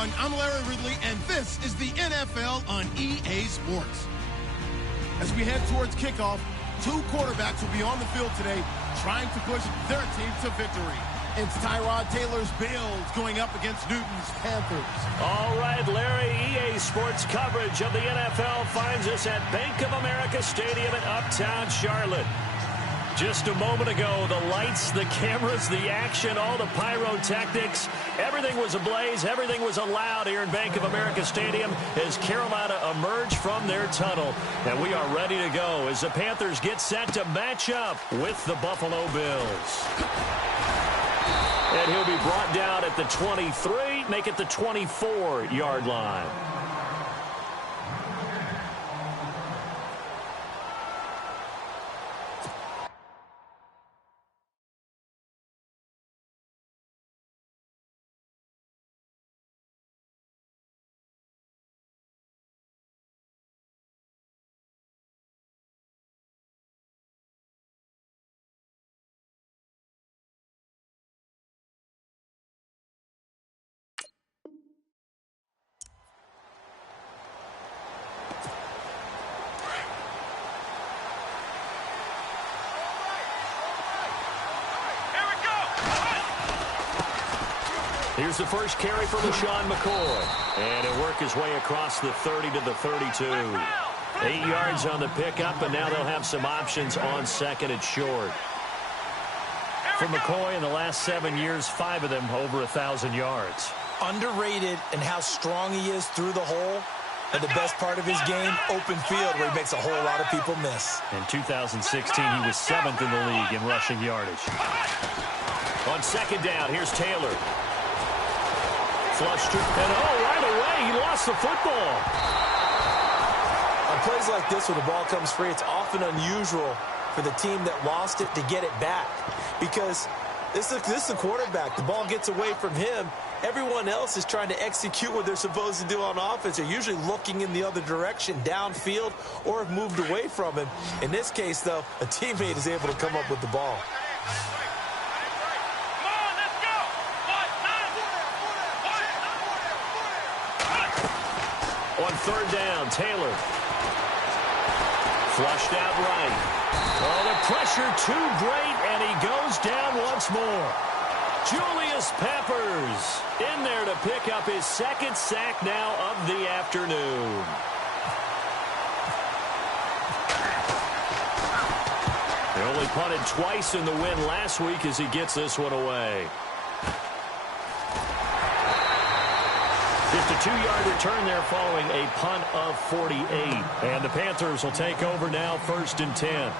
everyone. I'm Larry Ridley, and this is the NFL on EA Sports. As we head towards kickoff, two quarterbacks will be on the field today trying to push their team to victory. It's Tyrod Taylor's Bills going up against Newton's Panthers. All right, Larry, EA Sports coverage of the NFL finds us at Bank of America Stadium in Uptown Charlotte. Just a moment ago, the lights, the cameras, the action, all the pyrotechnics, everything was ablaze, everything was allowed here in Bank of America Stadium as Carolina emerged from their tunnel. And we are ready to go as the Panthers get set to match up with the Buffalo Bills. And he'll be brought down at the 23, make it the 24-yard line. Here's the first carry for LaShawn McCoy. And he'll work his way across the 30 to the 32. 8 yards on the pickup, and now they'll have some options on second and short. For McCoy, in the last 7 years, 5 of them over 1,000 yards. Underrated in how strong he is through the hole. And the best part of his game, open field, where he makes a whole lot of people miss. In 2016, he was 7th in the league in rushing yardage. On second down, here's Taylor. Flushed and right away, he lost the football. On plays like this, when the ball comes free, it's often unusual for the team that lost it to get it back. Because this is a quarterback. The ball gets away from him. Everyone else is trying to execute what they're supposed to do on offense. They're usually looking in the other direction, downfield, or have moved away from him. In this case, though, a teammate is able to come up with the ball. On third down, Taylor. Flushed out right. Oh, the pressure too great, and he goes down once more. Julius Peppers in there to pick up his second sack now of the afternoon. He only punted twice in the win last week as he gets this one away. Just a 2-yard return there following a punt of 48. And the Panthers will take over now, 1st and 10.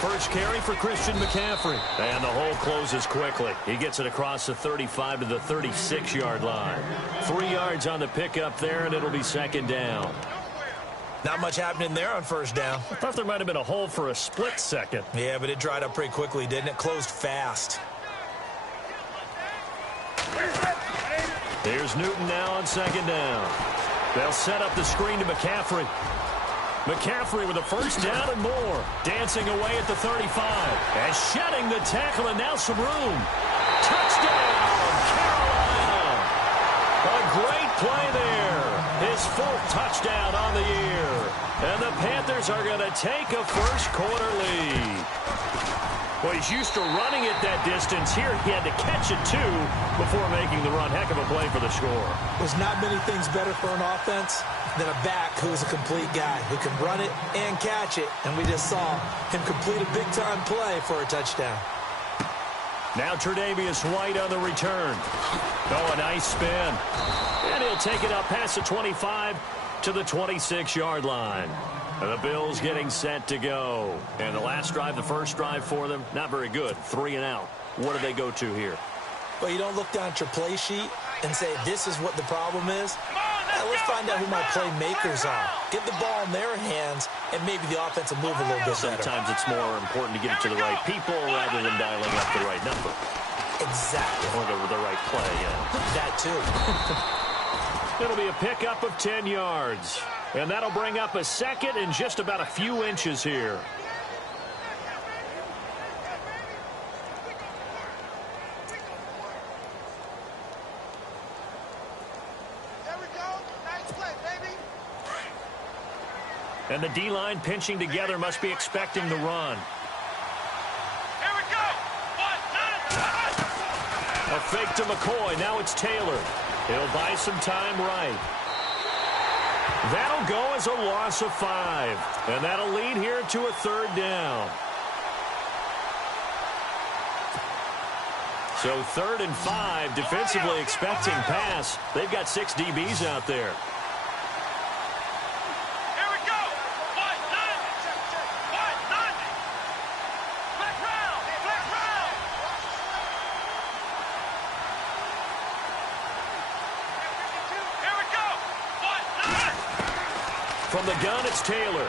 First carry for Christian McCaffrey. And the hole closes quickly. He gets it across the 35 to the 36-yard line. 3 yards on the pickup there, and it'll be second down. Not much happening there on first down. I thought there might have been a hole for a split second. Yeah, but it dried up pretty quickly, didn't it? Closed fast. Here's Newton now on second down. They'll set up the screen to McCaffrey. McCaffrey with a first down and more. Dancing away at the 35. And shedding the tackle, and now some room. Touchdown, Carolina. A great play there. His 4th touchdown on the year. And the Panthers are going to take a first-quarter lead. Well, he's used to running it that distance. Here he had to catch it, too, before making the run. Heck of a play for the score. There's not many things better for an offense than a back who is a complete guy who can run it and catch it. And we just saw him complete a big-time play for a touchdown. Now Tre'Davious White on the return. Oh, a nice spin. And he'll take it up past the 25 to the 26-yard line. And the Bills getting set to go. And the last drive, the first drive for them, not very good. 3 and out. What do they go to here? Well, you don't look down at your play sheet and say, this is what the problem is. Let's find out who my playmakers are. get the ball in their hands, and maybe the offense will move a little bit better. Sometimes it's more important to get it to the right people rather than dialing up the right number. Exactly. Or the right play, yeah. That too. It'll be a pickup of 10 yards. And that'll bring up a second and just about a few inches here. And the D-line pinching together must be expecting the run. Here we go. A fake to McCoy. Now it's Taylor. He'll buy some time right. That'll go as a loss of 5. And that'll lead here to a 3rd down. So 3rd and 5, defensively expecting pass. They've got 6 DBs out there. From the gun, it's Taylor.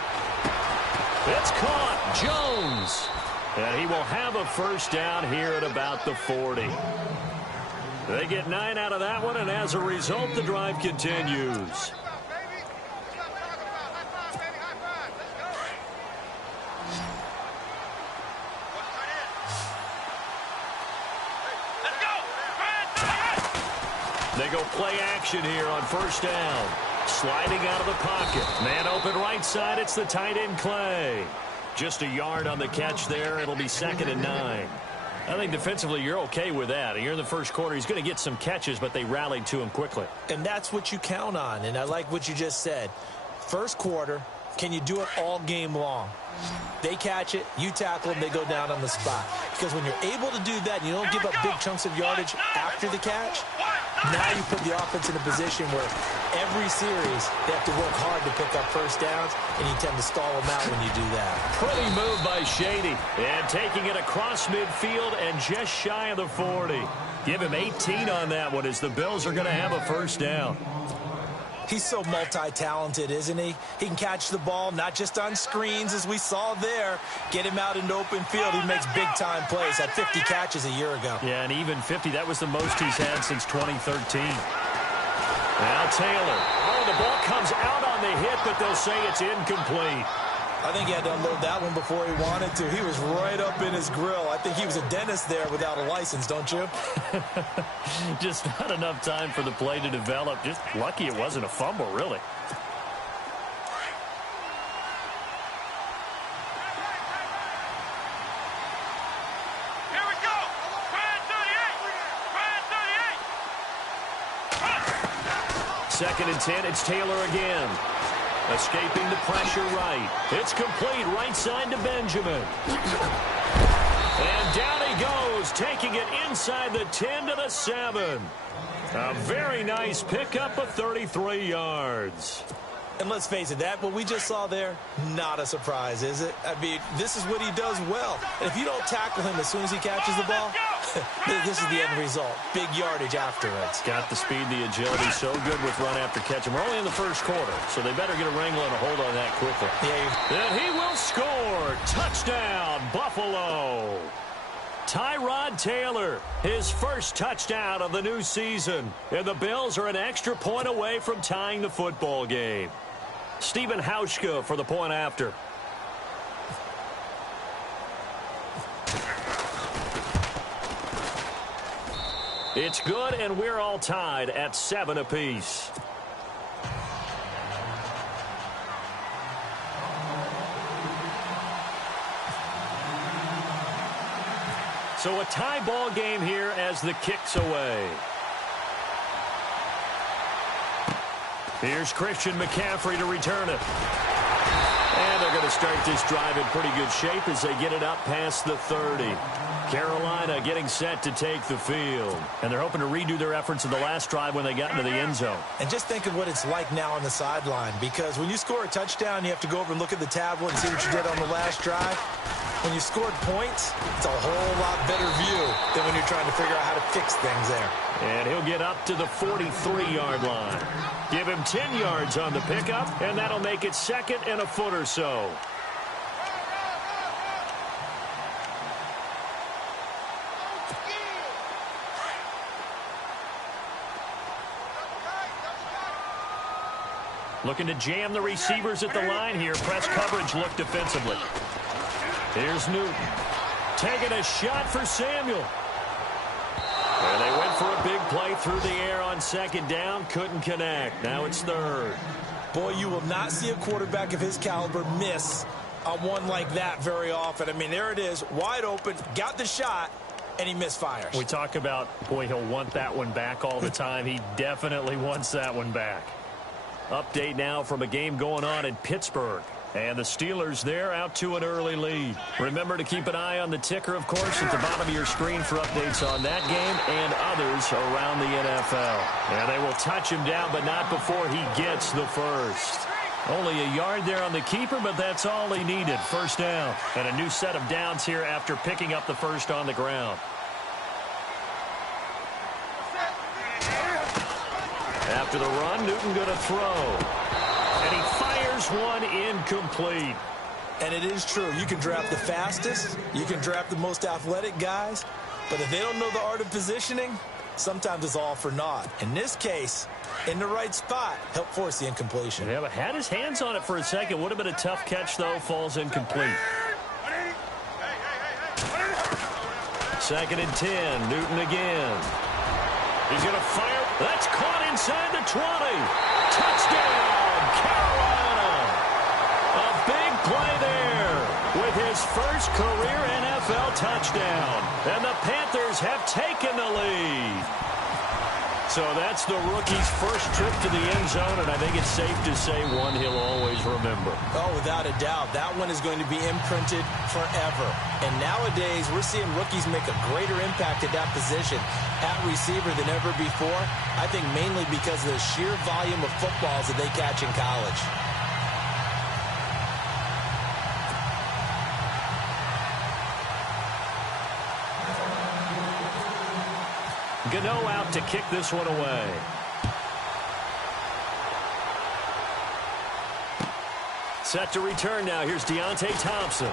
It's caught. Jones. And he will have a 1st down here at about the 40. They get 9 out of that one, and as a result, the drive continues. They go play action here on 1st down. Sliding out of the pocket. Man open right side. It's the tight end, Clay. Just a yard on the catch there. It'll be 2nd and 9. I think defensively you're okay with that. You're in the 1st quarter. He's going to get some catches, but they rallied to him quickly. And that's what you count on. And I like what you just said. 1st quarter, can you do it all game long? They catch it, you tackle them, they go down on the spot. Because when you're able to do that and you don't give up big chunks of yardage after the catch, now you put the offense in a position where every series they have to work hard to pick up 1st downs, and you tend to stall them out when you do that. Pretty move by Shady. And taking it across midfield and just shy of the 40. Give him 18 on that one as the Bills are going to have a 1st down. He's so multi-talented, isn't he? He can catch the ball, not just on screens, as we saw there. Get him out into open field. He makes big-time plays. Had 50 catches a year ago. Yeah, and even 50, that was the most he's had since 2013. Now Taylor. Oh, the ball comes out on the hit, but they'll say it's incomplete. I think he had to unload that one before he wanted to. He was right up in his grill. I think he was a dentist there without a license, don't you? Just not enough time for the play to develop. Just lucky it wasn't a fumble, really. Here we go. Brand 38. 2nd and 10, it's Taylor again. Escaping the pressure right. It's complete right side to Benjamin. And down he goes, taking it inside the 10 to the 7. A very nice pickup of 33 yards. And let's face it, that what we just saw there, not a surprise, is it? I mean, this is what he does well. And if you don't tackle him as soon as he catches the ball, this is the end result. Big yardage afterwards. Got the speed, the agility, so good with run after catch. And we're only in the 1st quarter, so they better get a wrangle and a hold on that quickly. Yeah. And he will score. Touchdown, Buffalo. Tyrod Taylor, his 1st touchdown of the new season. And the Bills are an extra point away from tying the football game. Stephen Hauschka for the point after. It's good, and we're all tied at 7 apiece. So a tie ball game here as the kick's away. Here's Christian McCaffrey to return it. And they're going to start this drive in pretty good shape as they get it up past the 30. Carolina getting set to take the field. And they're hoping to redo their efforts in the last drive when they got into the end zone. And just think of what it's like now on the sideline, because when you score a touchdown, you have to go over and look at the tablet and see what you did on the last drive. When you scored points, it's a whole lot better view than when you're trying to figure out how to fix things there. And he'll get up to the 43-yard line. Give him 10 yards on the pickup, and that'll make it 2nd and a foot or so. Looking to jam the receivers at the line here. Press coverage look defensively. Here's Newton. Taking a shot for Samuel. And they went for a big play through the air on 2nd down. Couldn't connect. Now it's 3rd. Boy, you will not see a quarterback of his caliber miss on one like that very often. I mean, there it is. Wide open. Got the shot. And he misfires. We talk about, boy, he'll want that one back all the time. He definitely wants that one back. Update now from a game going on in Pittsburgh. And the Steelers there out to an early lead. Remember to keep an eye on the ticker, of course, at the bottom of your screen for updates on that game and others around the NFL. And they will touch him down, but not before he gets the first. Only a yard there on the keeper, but that's all he needed. First down. And a new set of downs here after picking up the first on the ground. After the run, Newton going to throw. And he fires one incomplete. And it is true. You can draft the fastest. You can draft the most athletic guys. But if they don't know the art of positioning, sometimes it's all for naught. In this case, in the right spot, help force the incompletion. Yeah, but had his hands on it for a second. Would have been a tough catch, though. Falls incomplete. 2nd and 10. Newton again. He's going to fire. That's caught inside the 20. Touchdown, Carolina. A big play there with his first career NFL touchdown. And the Panthers have taken the lead. So that's the rookie's first trip to the end zone, and I think it's safe to say one he'll always remember. Oh, without a doubt. That one is going to be imprinted forever. And nowadays, we're seeing rookies make a greater impact at that position at receiver than ever before. I think mainly because of the sheer volume of footballs that they catch in college. Gano out to kick this one away. Set to return now. Here's Deontay Thompson.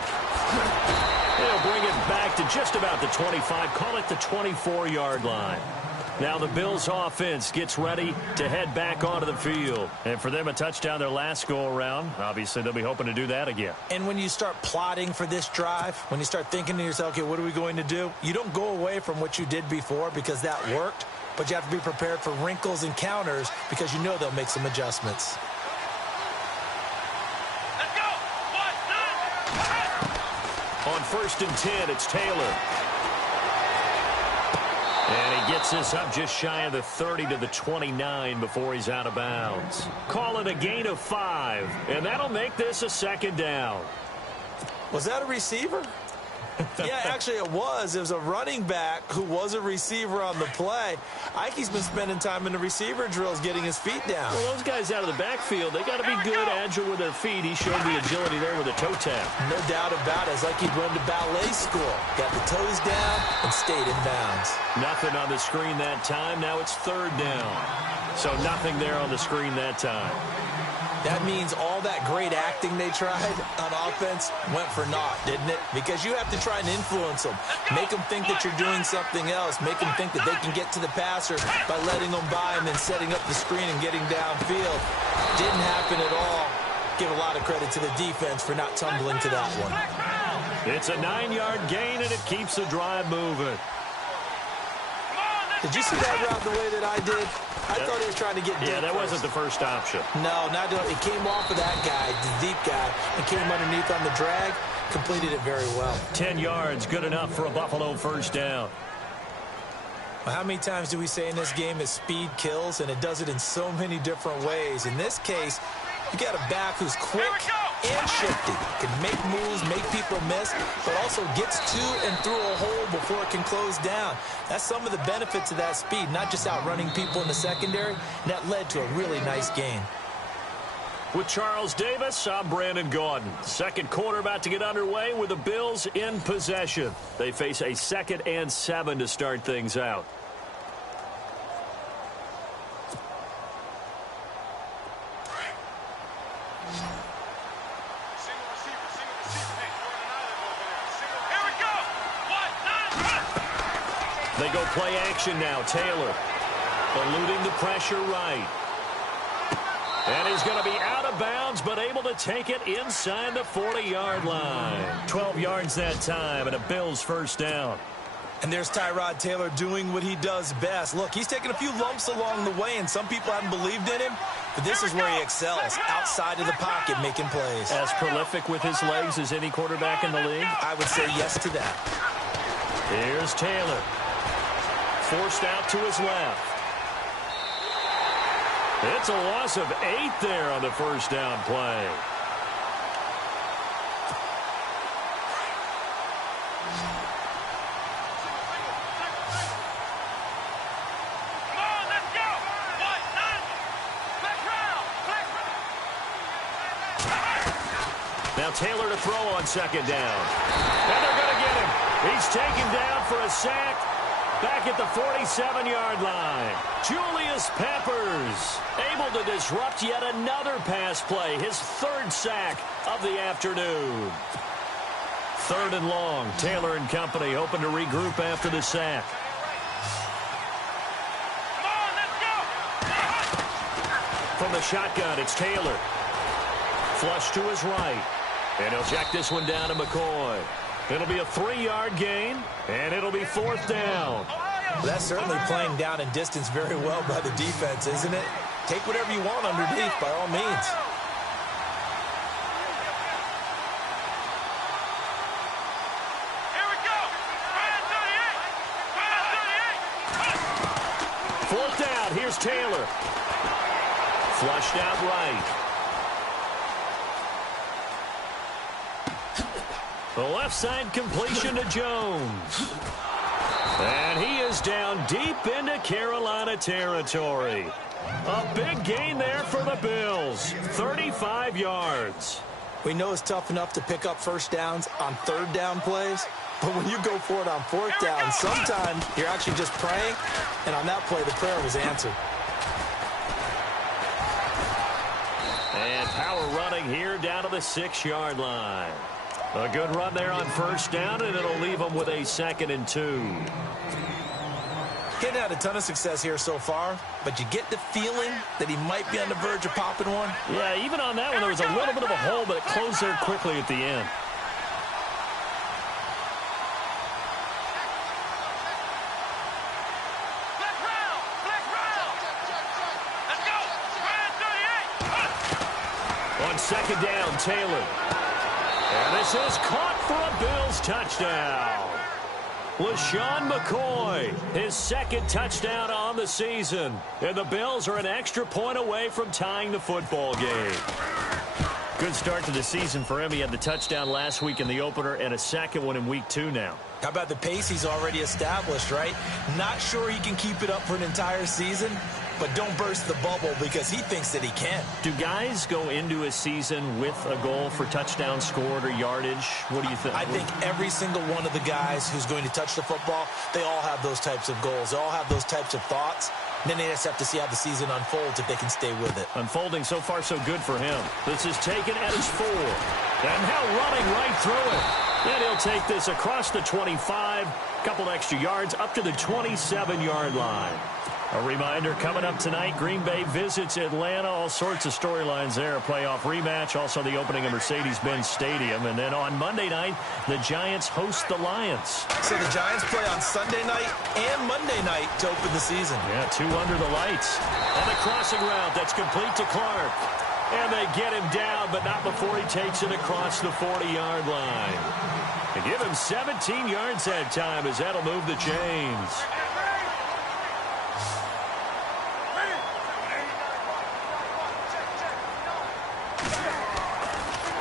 He'll bring it back to just about the 25. Call it the 24-yard line. Now the Bills offense gets ready to head back onto the field. And for them, a touchdown their last go-around. Obviously, they'll be hoping to do that again. And when you start plotting for this drive, when you start thinking to yourself, okay, what are we going to do? You don't go away from what you did before because that worked, but you have to be prepared for wrinkles and counters because you know they'll make some adjustments. Let's go. 1, 9. On 1st and 10, it's Taylor. And he gets this up just shy of the 30 to the 29 before he's out of bounds. Call it a gain of 5, and that'll make this a 2nd down. Was that a receiver? Yeah, actually it was. It was a running back who was a receiver on the play. Ike's been spending time in the receiver drills getting his feet down. Well, those guys out of the backfield, they got to be good, agile with their feet. He showed the agility there with a toe tap. No doubt about it. It's like he'd run to ballet school. Got the toes down and stayed in bounds. Nothing on the screen that time. Now it's 3rd down. So nothing there on the screen that time. That means all that great acting they tried on offense went for naught, didn't it? Because you have to try and influence them. Make them think that you're doing something else. Make them think that they can get to the passer by letting them by and then setting up the screen and getting downfield. Didn't happen at all. Give a lot of credit to the defense for not tumbling to that one. It's a 9-yard gain, and it keeps the drive moving. Did you see that route the way that I did? I thought he was trying to get deep. Yeah, that first. wasn't the first option. No, not doing it. It came off of that guy, the deep guy, and came underneath on the drag. Completed it very well. 10 yards, good enough for a Buffalo 1st down. Well, how many times do we say in this game that speed kills, and it does it in so many different ways? In this case, You got a back who's quick and shifty. Can make moves, make people miss, but also gets to and through a hole before it can close down. That's some of the benefits of that speed, not just outrunning people in the secondary. And that led to a really nice gain. With Charles Davis, I'm Brandon Gaudin. Second quarter about to get underway with the Bills in possession. They face a 2nd and 7 to start things out. They go play action now. Taylor eluding the pressure right. And he's going to be out of bounds, but able to take it inside the 40-yard line. 12 yards that time, and a Bills first down. And there's Tyrod Taylor doing what he does best. Look, he's taken a few lumps along the way, and some people haven't believed in him. But this is where he excels, outside of the pocket, making plays. As prolific with his legs as any quarterback in the league? I would say yes to that. Here's Taylor. Forced out to his left. It's a loss of 8 there on the first down play. Come on, let's go. Now Taylor to throw on second down. And they're going to get him. He's taken down for a sack. Back at the 47-yard line. Julius Peppers able to disrupt yet another pass play. His 3rd sack of the afternoon. 3rd and long. Taylor and company hoping to regroup after the sack. Come on, let's go. From the shotgun, it's Taylor. Flush to his right. And he'll jack this one down to McCoy. It'll be a 3-yard gain, and it'll be 4th down. Well, that's certainly playing down in distance very well by the defense, isn't it? Take whatever you want underneath, by all means. Here we go. 38. 4th down. Here's Taylor. Flushed out right. The left side completion to Jones. And he is down deep into Carolina territory. A big gain there for the Bills. 35 yards. We know it's tough enough to pick up first downs on 3rd down plays, but when you go for it on 4th down, sometimes you're actually just praying, and on that play, the prayer was answered. And power running here down to the 6-yard line. A good run there on first down, and it'll leave them with a 2nd and 2. Getting had a ton of success here so far, but you get the feeling that he might be on the verge of popping one. Yeah, even on that one, there was a little bit of a hole, but it closed there quickly at the end. Let's go. On second down, Taylor. And this is caught for a Bills touchdown. LaShawn McCoy, his 2nd touchdown on the season. And the Bills are an extra point away from tying the football game. Good start to the season for him. He had the touchdown last week in the opener and a 2nd one in week 2 now. How about the pace he's already established, right? Not sure he can keep it up for an entire season, but don't burst the bubble because he thinks that he can. Do guys go into a season with a goal for touchdown scored or yardage? What do you think? I think every single one of the guys who's going to touch the football, they all have those types of goals. They all have those types of thoughts. And then they just have to see how the season unfolds if they can stay with it. Unfolding so far so good for him. This is taken at his 4. And now running right through it. And he'll take this across the 25. Couple extra yards up to the 27-yard line. A reminder, coming up tonight, Green Bay visits Atlanta. All sorts of storylines there. A playoff rematch. Also the opening of Mercedes-Benz Stadium. And then on Monday night, the Giants host the Lions. So the Giants play on Sunday night and Monday night to open the season. Yeah, 2 under the lights. And the crossing route, that's complete to Clark. And they get him down, but not before he takes it across the 40-yard line. And give him 17 yards that time as that'll move the chains.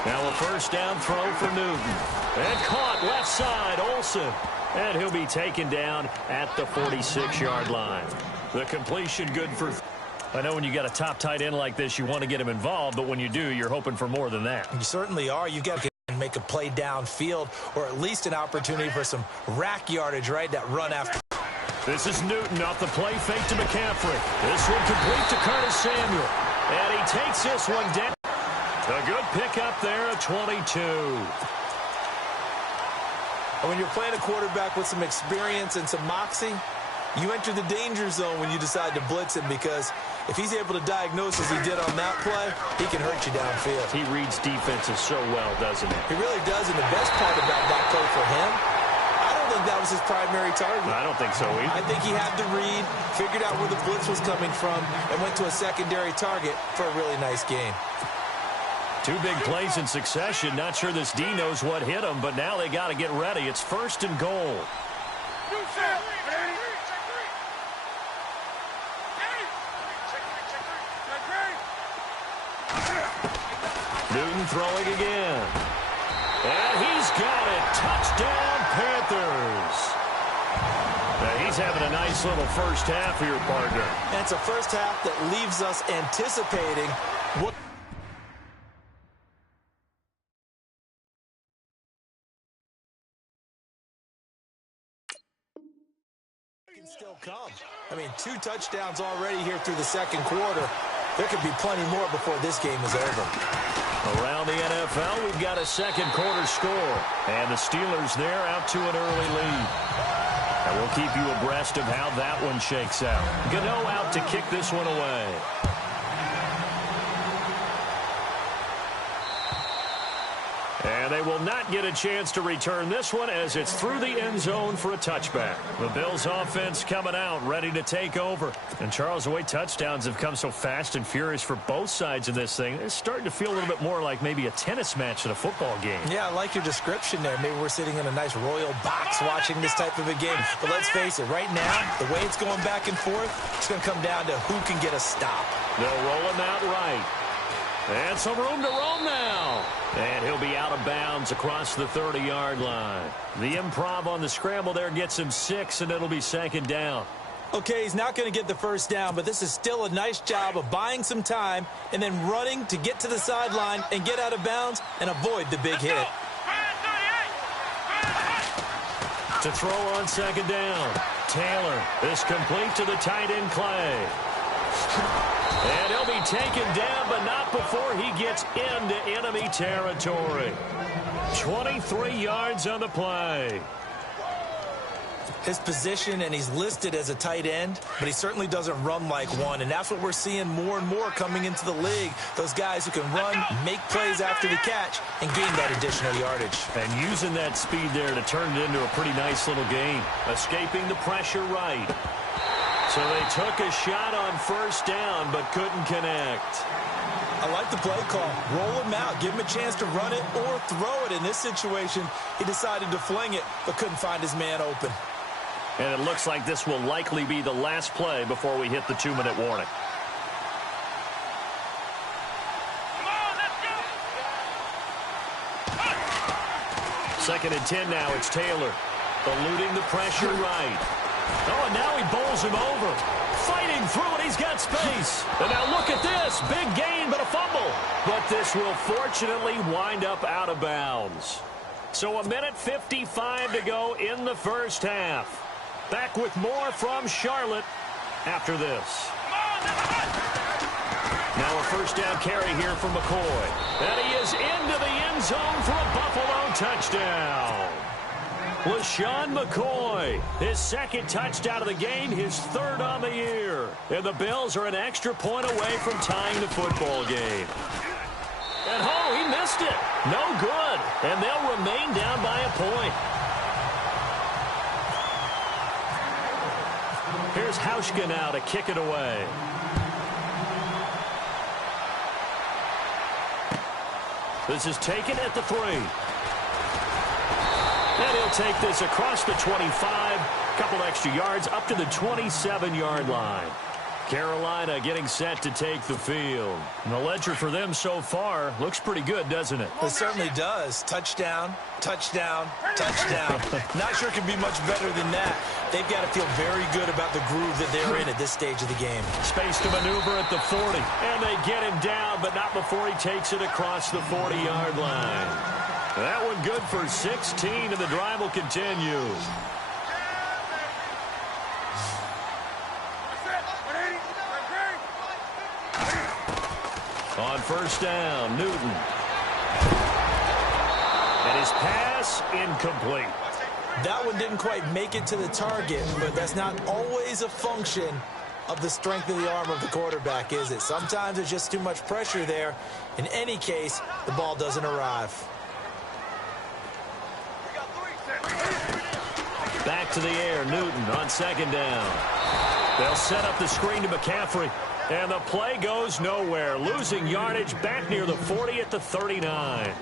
Now a first down throw for Newton. And caught left side, Olsen. And he'll be taken down at the 46-yard line. The completion good for... I know when you got a top tight end like this, you want to get him involved, but when you do, you're hoping for more than that. You certainly are. You've got to make a play downfield or at least an opportunity for some rack yardage, right? That run after. This is Newton off the play fake to McCaffrey. This one complete to Curtis Samuel. And he takes this one down. A good pickup there at 22. When you're playing a quarterback with some experience and some moxie, you enter the danger zone when you decide to blitz him, because if he's able to diagnose as he did on that play, he can hurt you downfield. He reads defenses so well, doesn't he? He really does, and the best part about that play for him, I don't think that was his primary target. I don't think so either. I think he had to read, figured out where the blitz was coming from, and went to a secondary target for a really nice game. Two big plays in succession. Not sure this D knows what hit him, but now they got to get ready. It's first and goal. Newton throwing again. And he's got it. Touchdown, Panthers. Now he's having a nice little first half for your partner. And it's a first half that leaves us anticipating what can still come. I mean, 2 touchdowns already here through the second quarter. There could be plenty more before this game is over. Around the NFL, we've got a second quarter score. And the Steelers there out to an early lead. And we'll keep you abreast of how that one shakes out. Gano out to kick this one away. And they will not get a chance to return this one as it's through the end zone for a touchback. The Bills offense coming out, ready to take over. And Charles, the way touchdowns have come so fast and furious for both sides in this thing, it's starting to feel a little bit more like maybe a tennis match than a football game. Yeah, I like your description there. Maybe we're sitting in a nice royal box watching this type of a game. But let's face it, right now, the way it's going back and forth, it's going to come down to who can get a stop. They'll roll him out right. And some room to roam now. And he'll be out of bounds across the 30-yard line. The improv on the scramble there gets him 6, and it'll be second down. Okay, he's not going to get the first down, but this is still a nice job of buying some time and then running to get to the sideline and get out of bounds and avoid the big hit. To throw on second down. Taylor is complete to the tight end Clay. And he'll be taken down, but not before he gets into enemy territory. 23 yards on the play. His position, and he's listed as a tight end, but he certainly doesn't run like one, and that's what we're seeing more and more coming into the league. Those guys who can run, make plays after the catch, and gain that additional yardage. And using that speed there to turn it into a pretty nice little game. Escaping the pressure right. So they took a shot on first down, but couldn't connect. I like the play call. Roll him out. Give him a chance to run it or throw it. In this situation, he decided to fling it, but couldn't find his man open. And it looks like this will likely be the last play before we hit the 2-minute warning. Come on, let's go. Second and 10 now. It's Taylor. Eluding the pressure right. Oh, and now he bowls him over. Fighting through it. He's got space. And now look at this. Big gain, but a fumble. But this will fortunately wind up out of bounds. So 1:55 to go in the first half. Back with more from Charlotte after this. Now a first down carry here from McCoy. And he is into the end zone for a Buffalo touchdown. LaShawn McCoy, his second touchdown of the game, his third on the year. And the Bills are an extra point away from tying the football game. And oh, he missed it. No good. And they'll remain down by a point. Here's Hauschka now to kick it away. This is taken at the 3. And he'll take this across the 25, couple extra yards, up to the 27-yard line. Carolina getting set to take the field. And the ledger for them so far looks pretty good, doesn't it? It certainly does. Touchdown, touchdown, touchdown. Not sure it can be much better than that. They've got to feel very good about the groove that they're in at this stage of the game. Space to maneuver at the 40. And they get him down, but not before he takes it across the 40-yard line. That one good for 16, and the drive will continue. On first down, Newton. And his pass incomplete. That one didn't quite make it to the target, but that's not always a function of the strength of the arm of the quarterback, is it? Sometimes there's just too much pressure there. In any case, the ball doesn't arrive. Back to the air, Newton on second down. They'll set up the screen to McCaffrey. And the play goes nowhere. Losing yardage back near the 40 at the 39.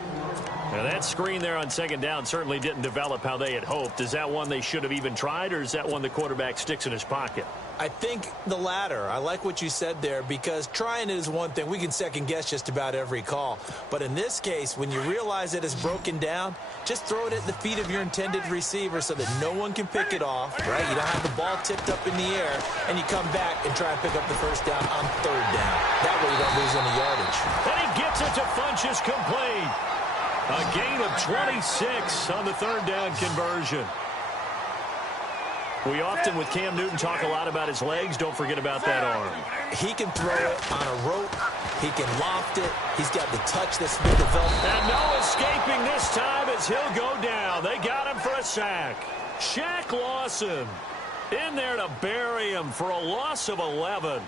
Now that screen there on second down certainly didn't develop how they had hoped. Is that one they should have even tried, or is that one the quarterback sticks in his pocket? I think the latter. I like what you said there, because trying it is one thing. We can second guess just about every call. But in this case, when you realize that it's broken down, just throw it at the feet of your intended receiver so that no one can pick it off, right? You don't have the ball tipped up in the air, and you come back and try and pick up the first down on third down. That way you don't lose any yardage. And he gets it to Funchess complete. A gain of 26 on the third down conversion. We often, with Cam Newton, talk a lot about his legs. Don't forget about that arm. He can throw it on a rope. He can loft it. He's got the touch that's been developed. And no escaping this time as he'll go down. They got him for a sack. Shaq Lawson in there to bury him for a loss of 11.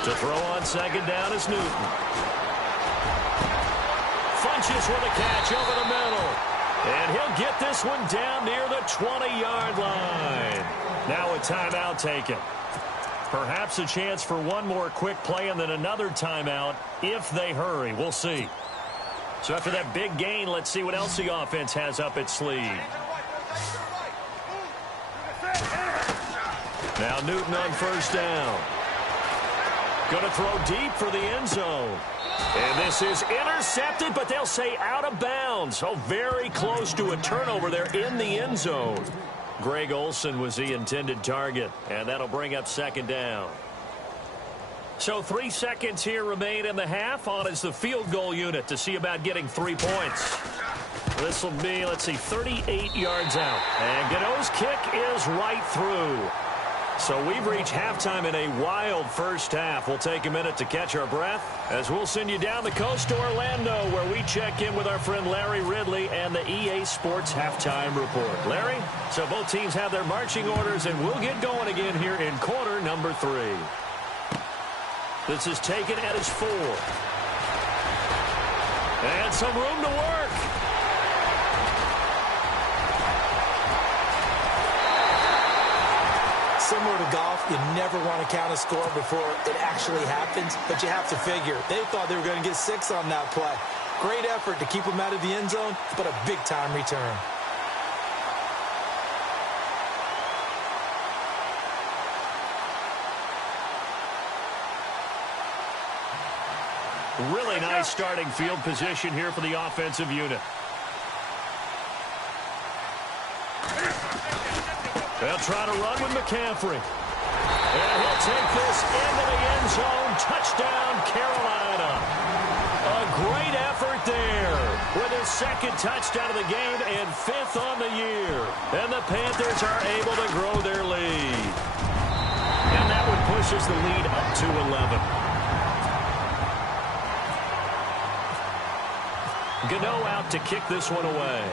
To throw on second down is Newton. Funchess with a catch over the middle. And he'll get this one down near the 20-yard line. Now a timeout taken. Perhaps a chance for one more quick play and then another timeout if they hurry. We'll see. So after that big gain, let's see what else the offense has up its sleeve. Now Newton on first down. Going to throw deep for the end zone. And this is intercepted, but they'll say out of bounds. So very close to a turnover there in the end zone. Greg Olsen was the intended target, and that'll bring up second down. So 3 seconds here remain in the half. On is the field goal unit to see about getting 3 points. This will be, let's see, 38 yards out. And Gano's kick is right through. So we've reached halftime in a wild first half. We'll take a minute to catch our breath as we'll send you down the coast to Orlando, where we check in with our friend Larry Ridley and the EA Sports Halftime Report. Larry, so both teams have their marching orders, and we'll get going again here in quarter number 3. This is taken at his 4. And some room to work. Similar to golf, you never want to count a score before it actually happens, but you have to figure. They thought they were going to get 6 on that play. Great effort to keep them out of the end zone, but a big-time return. Really nice starting field position here for the offensive unit. They'll try to run with McCaffrey. And he'll take this into the end zone. Touchdown, Carolina. A great effort there with his second touchdown of the game and 5th on the year. And the Panthers are able to grow their lead. And that one pushes the lead up to 11. Gano out to kick this one away.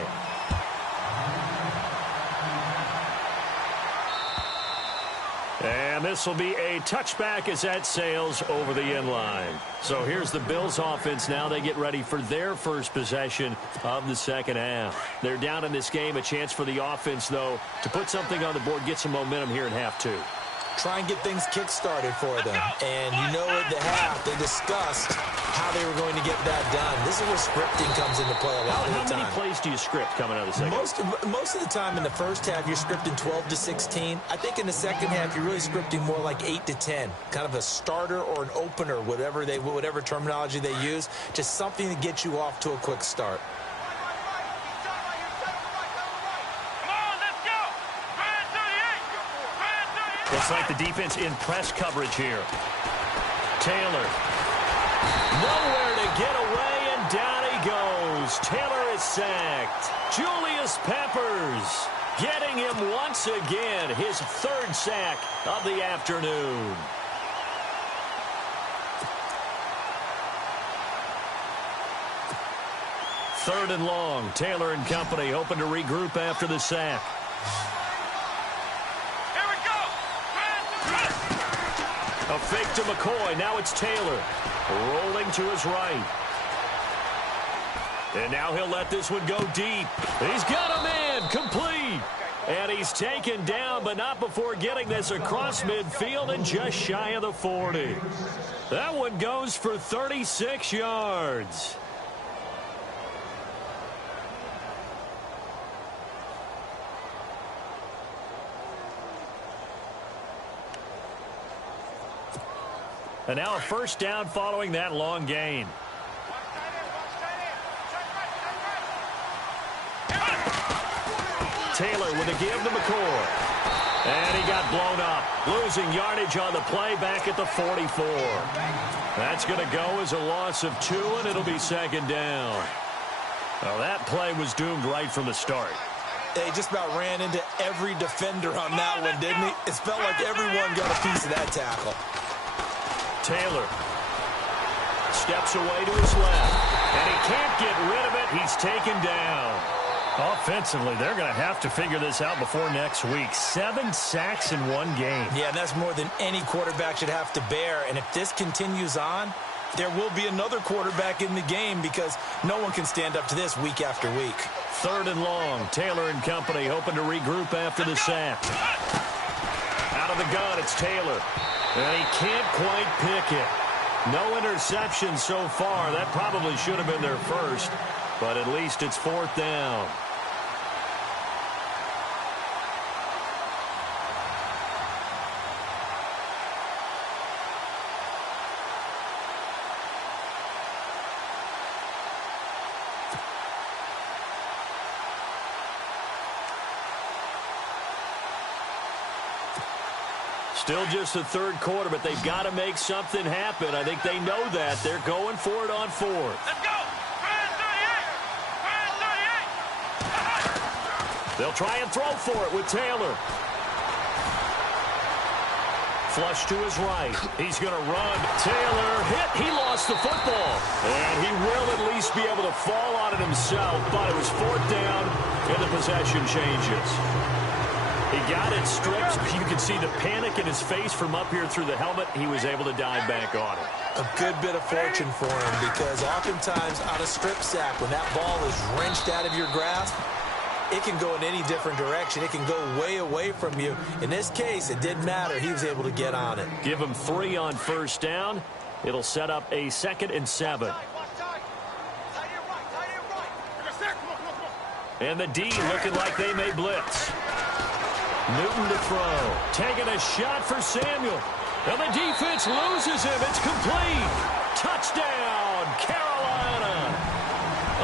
And this will be a touchback as that sails over the end line. So here's the Bills offense now. They get ready for their first possession of the second half. They're down in this game. A chance for the offense, though, to put something on the board, get some momentum here in half 2. try and get things kick-started for them. And you know at the half, they discussed how they were going to get that done. This is where scripting comes into play a lot of the time. How many plays do you script coming out of the second? Most of the time in the first half, you're scripting 12 to 16. I think in the second half, you're really scripting more like 8 to 10. Kind of a starter or an opener, whatever terminology they use. Just something to get you off to a quick start. Looks like the defense in press coverage here. Taylor. Nowhere to get away, and down he goes. Taylor is sacked. Julius Peppers getting him once again. His third sack of the afternoon. Third and long. Taylor and company hoping to regroup after the sack. A fake to McCoy. Now it's Taylor. Rolling to his right. And now he'll let this one go deep. He's got a man. Complete. And he's taken down, but not before getting this across midfield and just shy of the 40. That one goes for 36 yards. And now a first down following that long gain. Taylor with a give to McCoy. And he got blown up. Losing yardage on the play back at the 44. That's going to go as a loss of 2, and it'll be second down. Well, that play was doomed right from the start. He just about ran into every defender on that one, didn't he? It felt like everyone got a piece of that tackle. Taylor steps away to his left, and he can't get rid of it. He's taken down. Offensively, they're going to have to figure this out before next week. 7 sacks in one game. Yeah, and that's more than any quarterback should have to bear. And if this continues on, there will be another quarterback in the game because no one can stand up to this week after week. Third and long. Taylor and company hoping to regroup after the sack. Out of the gun, it's Taylor. And he can't quite pick it. No interception so far. That probably should have been their first, but at least it's fourth down. Still just the third quarter, but they've got to make something happen. I think they know that. They're going for it on fourth. Let's go! They'll try and throw for it with Taylor. Flush to his right. He's going to run. Taylor hit. He lost the football. And he will at least be able to fall on it himself, but it was fourth down, and the possession changes. He got it stripped. You can see the panic in his face from up here through the helmet. He was able to dive back on it. A good bit of fortune for him because oftentimes on a strip sack, when that ball is wrenched out of your grasp, it can go in any different direction. It can go way away from you. In this case, it didn't matter. He was able to get on it. Give him 3 on first down. It'll set up a 2nd and 7. And the D looking like they may blitz. Newton to throw. Taking a shot for Samuel. And the defense loses him. It's complete. Touchdown, Carolina.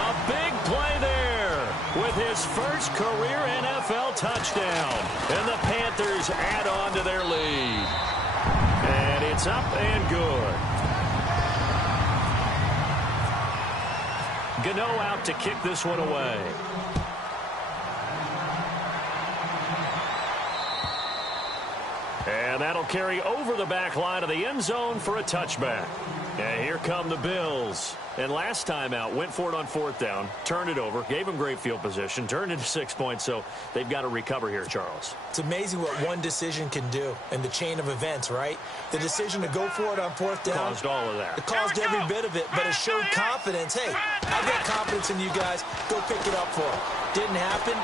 A big play there with his first career NFL touchdown. And the Panthers add on to their lead. And it's up and good. Gano out to kick this one away. And that'll carry over the back line of the end zone for a touchback. And here come the Bills. And last time out, went for it on fourth down, turned it over, gave them great field position, turned into 6 points, so they've got to recover here, Charles. It's amazing what one decision can do in the chain of events, right? The decision to go for it on fourth down. Caused all of that. It caused every bit of it, but it showed confidence. Hey, I've got confidence in you guys. Go pick it up for him. Didn't happen.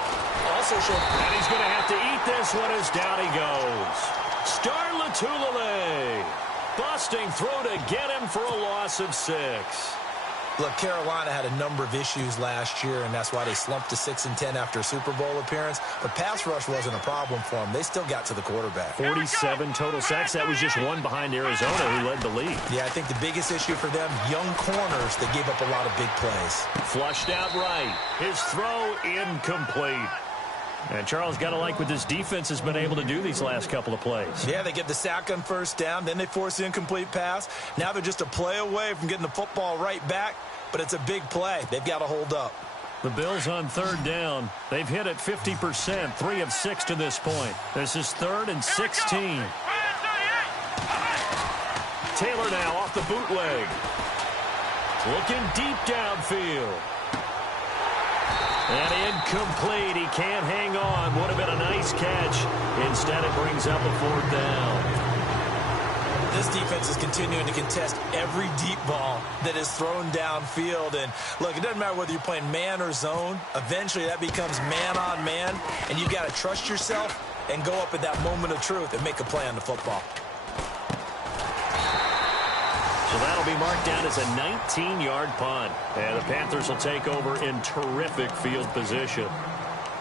Also showed. And he's going to have to eat this one as down he goes. Star Latulele busting through to get him for a loss of 6. Look, Carolina had a number of issues last year, and that's why they slumped to 6-10 after a Super Bowl appearance. But pass rush wasn't a problem for them. They still got to the quarterback. 47 total sacks. That was just one behind Arizona, who led the league. Yeah, I think the biggest issue for them, young corners, they gave up a lot of big plays. Flushed out right. His throw incomplete. And Charles, got to like what this defense has been able to do these last couple of plays. Yeah, they get the sack on first down, then they force the incomplete pass. Now they're just a play away from getting the football right back, but it's a big play. They've got to hold up. The Bills on third down. They've hit it 50%, 3 of 6 to this point. This is 3rd and 16. Taylor now off the bootleg. Looking deep downfield. And incomplete. He can't hang on. Would have been a nice catch. Instead, it brings up a 4th down. This defense is continuing to contest every deep ball that is thrown downfield. And, look, it doesn't matter whether you're playing man or zone. Eventually, that becomes man-on-man, and you've got to trust yourself and go up at that moment of truth and make a play on the football. So that'll be marked down as a 19-yard punt. And the Panthers will take over in terrific field position.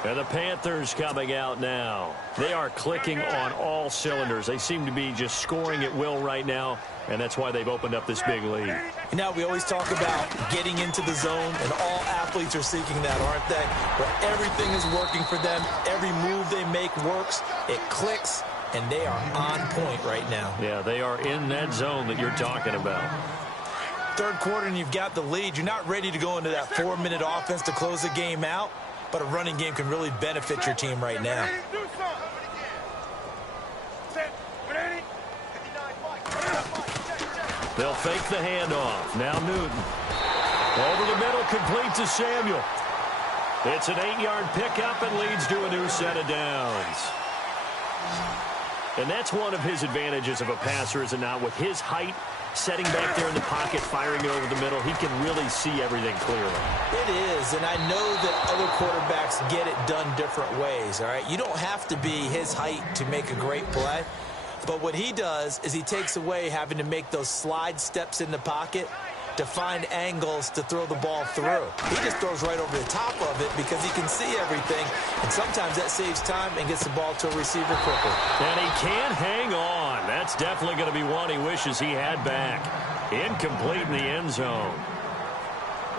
And the Panthers coming out now. They are clicking on all cylinders. They seem to be just scoring at will right now, and that's why they've opened up this big lead. Now, we always talk about getting into the zone, and all athletes are seeking that, aren't they? Where everything is working for them. Every move they make works. It clicks. And they are on point right now. Yeah, they are in that zone that you're talking about. Third quarter and you've got the lead. You're not ready to go into that 4-minute offense to close the game out, but a running game can really benefit your team right now. They'll fake the handoff. Now Newton. Over the middle, complete to Samuel. It's an 8-yard pickup and leads to a new set of downs. And that's one of his advantages of a passer, is it not? With his height, setting back there in the pocket, firing it over the middle, he can really see everything clearly. It is, and I know that other quarterbacks get it done different ways, all right? You don't have to be his height to make a great play, but what he does is he takes away having to make those slide steps in the pocket to find angles to throw the ball through. He just throws right over the top of it because he can see everything, and sometimes that saves time and gets the ball to a receiver quicker. And he can't hang on. That's definitely going to be one he wishes he had back. Incomplete in the end zone.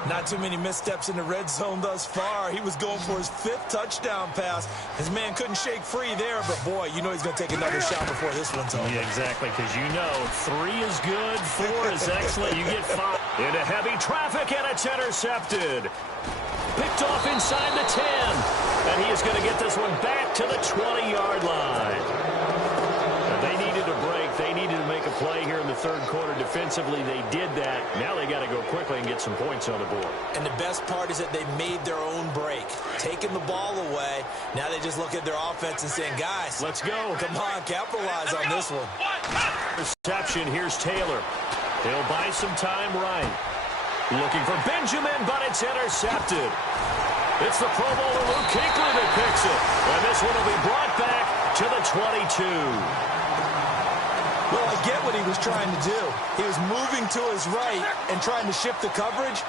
Not too many missteps in the red zone thus far. He was going for his 5th touchdown pass. His man couldn't shake free there, but boy, you know he's going to take another shot before this one's over. Yeah, exactly, because you know 3 is good, 4 is excellent. You get 5 into heavy traffic, and it's intercepted. Picked off inside the 10, and he is going to get this one back to the 20-yard line. They needed a break. They needed to make a play here in the third quarter. Defensively, they did that. Now they got to go quickly and get some points on the board. And the best part is that they made their own break. Taking the ball away. Now they just look at their offense and saying, guys, let's go. Come on, capitalize on this one. Reception. Here's Taylor. He'll buy some time right. Looking for Benjamin, but it's intercepted. It's the Pro Bowler Luke Kuechly that picks it. And this one will be brought back to the 22. Well, I get what he was trying to do. He was moving to his right and trying to shift the coverage,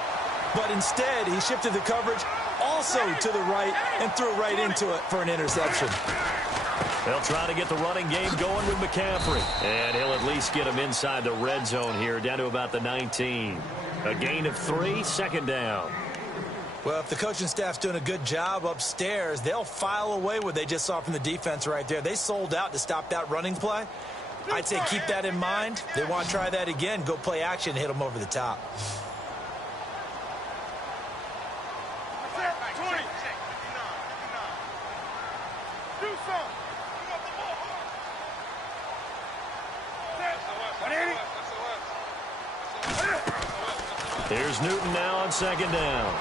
but instead he shifted the coverage also to the right and threw right into it for an interception. They'll try to get the running game going with McCaffrey, and he'll at least get him inside the red zone here, down to about the 19. A gain of 3, 2nd down. Well, if the coaching staff's doing a good job upstairs, they'll file away what they just saw from the defense right there. They sold out to stop that running play. I'd say keep that in mind. They want to try that again. Go play action, hit them over the top. Here's Newton now on 2nd down.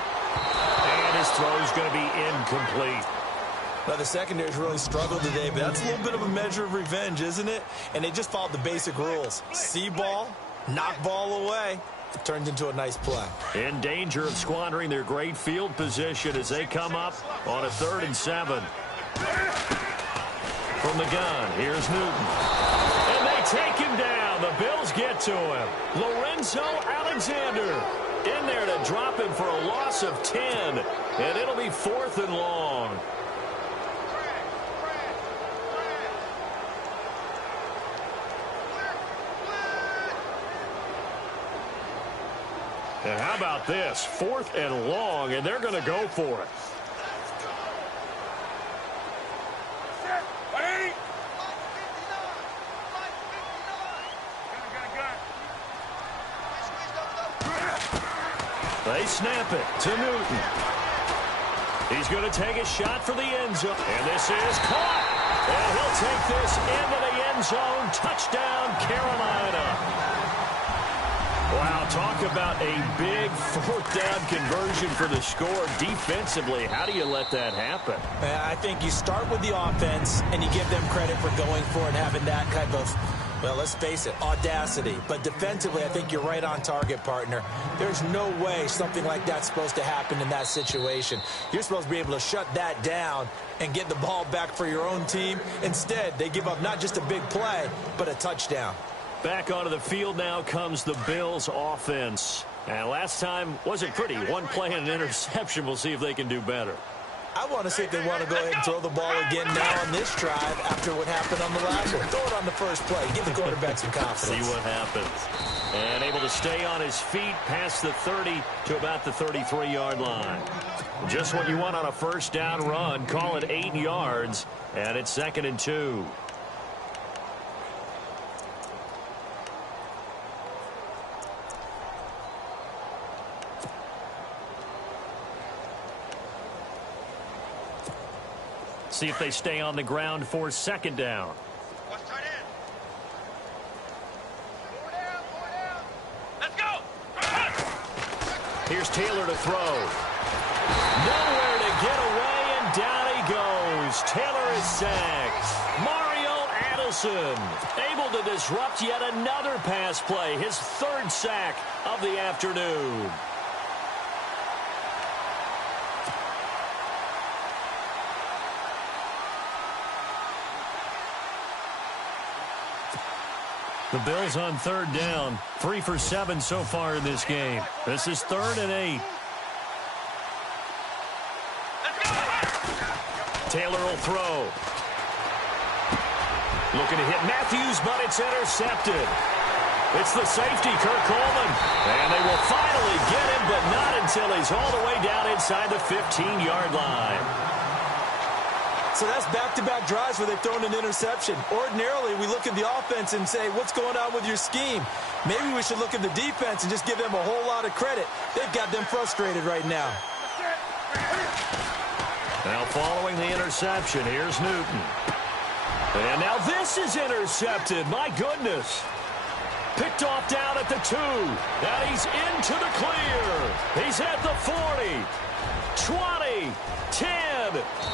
And his throw is going to be incomplete. Now, the secondary's really struggled today, but that's a little bit of a measure of revenge, isn't it? And they just followed the basic rules. See ball, knock ball away. It turns into a nice play. In danger of squandering their great field position as they come up on a 3rd and 7. From the gun, here's Newton. And they take him down. The Bills get to him. Lorenzo Alexander in there to drop him for a loss of 10. And it'll be 4th and long. And how about this? 4th and long, and they're going to go for it. They snap it to Newton. He's going to take a shot for the end zone. And this is caught. And he'll take this into the end zone. Touchdown, Carolina. Wow, talk about a big 4th down conversion for the score. Defensively, how do you let that happen? I think you start with the offense, and you give them credit for going for it and having that kind of, well, let's face it, audacity. But defensively, I think you're right on target, partner. There's no way something like that's supposed to happen in that situation. You're supposed to be able to shut that down and get the ball back for your own team. Instead, they give up not just a big play, but a touchdown. Back onto the field now comes the Bills offense. And last time wasn't pretty. One play and an interception. We'll see if they can do better. I want to see if they want to go ahead and throw the ball again now on this drive after what happened on the last one. Throw it on the first play. Give the quarterback some confidence. See what happens. And able to stay on his feet past the 30 to about the 33-yard line. Just what you want on a first down run. Call it 8 yards. And it's 2nd and 2. See if they stay on the ground for 2nd down. Let's go. Here's Taylor to throw. Nowhere to get away, and down he goes. Taylor is sacked. Mario Adelson able to disrupt yet another pass play. His 3rd sack of the afternoon. The Bills on 3rd down. 3 for 7 so far in this game. This is 3rd and 8. Taylor will throw. Looking to hit Matthews, but it's intercepted. It's the safety, Kirk Coleman. And they will finally get him, but not until he's all the way down inside the 15-yard line. So that's back-to-back drives where they've thrown an interception. Ordinarily, we look at the offense and say, what's going on with your scheme? Maybe we should look at the defense and just give them a whole lot of credit. They've got them frustrated right now. Now following the interception, here's Newton. And now this is intercepted. My goodness. Picked off down at the 2. Now he's into the clear. He's at the 40. 20. 10.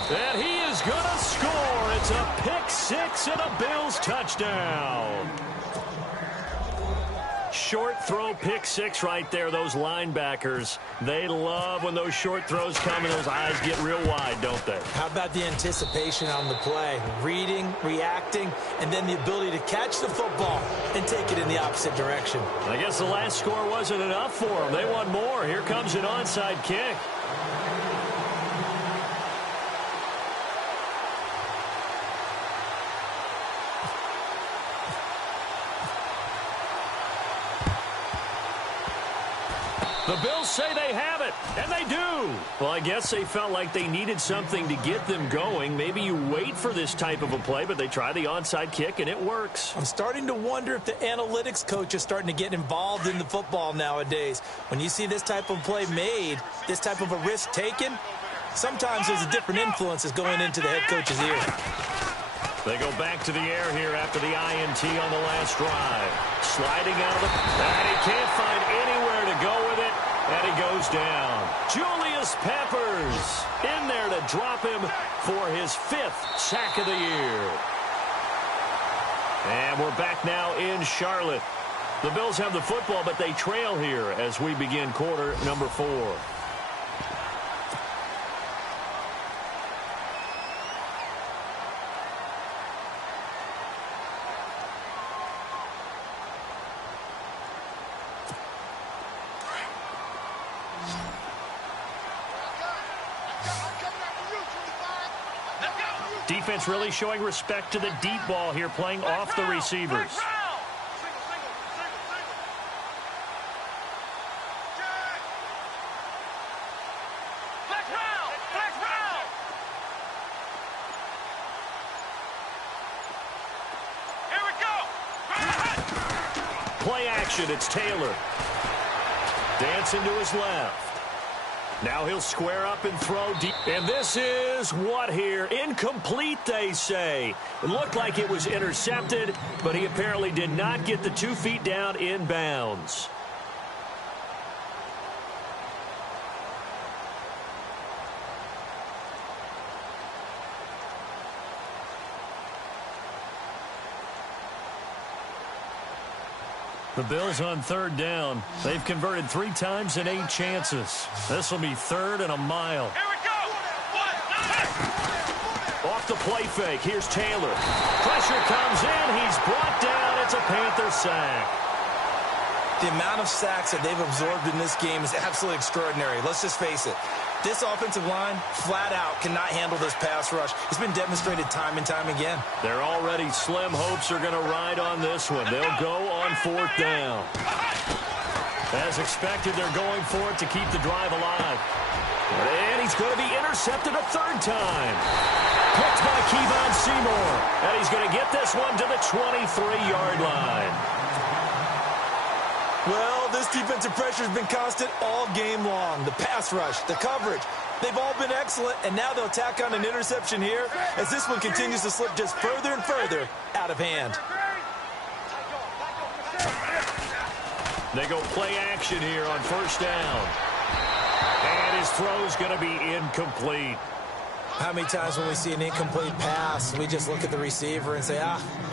And he is going to score. It's a pick-6 and a Bills touchdown. Short throw pick-6 right there. Those linebackers, they love when those short throws come and those eyes get real wide, don't they? How about the anticipation on the play? Reading, reacting, and then the ability to catch the football and take it in the opposite direction. I guess the last score wasn't enough for them. They want more. Here comes an onside kick. The Bills say they have it, and they do. Well, I guess they felt like they needed something to get them going. Maybe you wait for this type of a play, but they try the onside kick, and it works. I'm starting to wonder if the analytics coach is starting to get involved in the football nowadays. When you see this type of play made, this type of a risk taken, sometimes there's a different influence that's going into the head coach's ear. They go back to the air here after the INT on the last drive. Sliding out of the... And he can't find anywhere to go with it. And he goes down. Julius Peppers in there to drop him for his 5th sack of the year. And we're back now in Charlotte. The Bills have the football, but they trail here as we begin quarter number 4. defense really showing respect to the deep ball here, playing off the receivers. Play action, it's Taylor. Dancing to his left. Now he'll square up and throw deep. And this is what here? Incomplete, they say. It looked like it was intercepted, but he apparently did not get the 2 feet down in bounds. The Bills on 3rd down. They've converted 3 times in 8 chances. This will be 3rd and a mile. Here we go. Off the play fake. Here's Taylor. Pressure comes in. He's brought down. It's a Panther sack. The amount of sacks that they've absorbed in this game is absolutely extraordinary. Let's just face it. This offensive line, flat out, cannot handle this pass rush. It's been demonstrated time and time again. Their already slim hopes are going to ride on this one. They'll go on 4th down. As expected, they're going for it to keep the drive alive. And he's going to be intercepted a 3rd time. Picked by Kevon Seymour. And he's going to get this one to the 23-yard line. Well, this defensive pressure has been constant all game long. The pass rush, the coverage, they've all been excellent, and now they'll tack on an interception here as this one continues to slip just further and further out of hand. They go play action here on 1st down. And his throw's going to be incomplete. How many times when we see an incomplete pass, we just look at the receiver and say,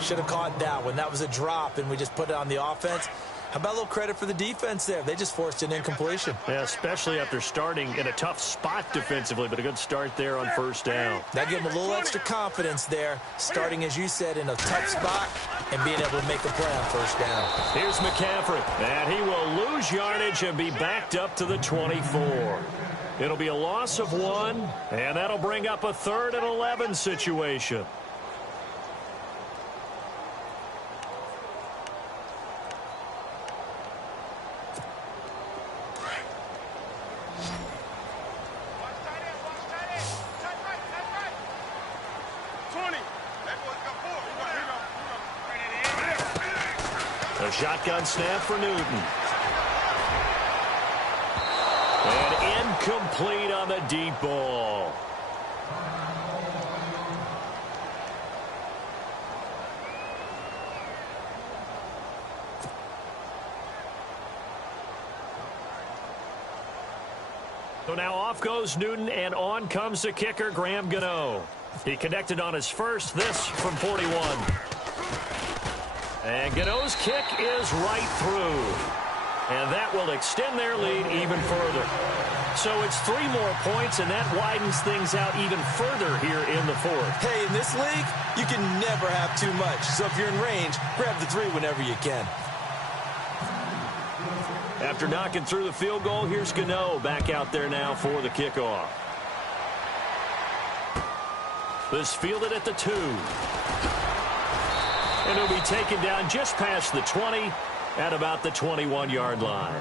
should have caught that one. That was a drop, and we just put it on the offense. How about a little credit for the defense there? They just forced an incompletion. Yeah, especially after starting in a tough spot defensively, but a good start there on 1st down. That gave them a little extra confidence there, starting, as you said, in a tough spot and being able to make a play on 1st down. Here's McCaffrey, and he will lose yardage and be backed up to the 24. It'll be a loss of 1, and that'll bring up a 3rd and 11 situation. A shotgun snap for Newton. And incomplete on the deep ball. So now off goes Newton, and on comes the kicker, Graham Gano. He connected on his first, this from 41. And Gano's kick is right through. And that will extend their lead even further. So it's 3 more points, and that widens things out even further here in the 4th. Hey, in this league, you can never have too much. So if you're in range, grab the 3 whenever you can. After knocking through the field goal, here's Gano back out there now for the kickoff. This fielded at the 2. And he'll be taken down just past the 20 at about the 21-yard line.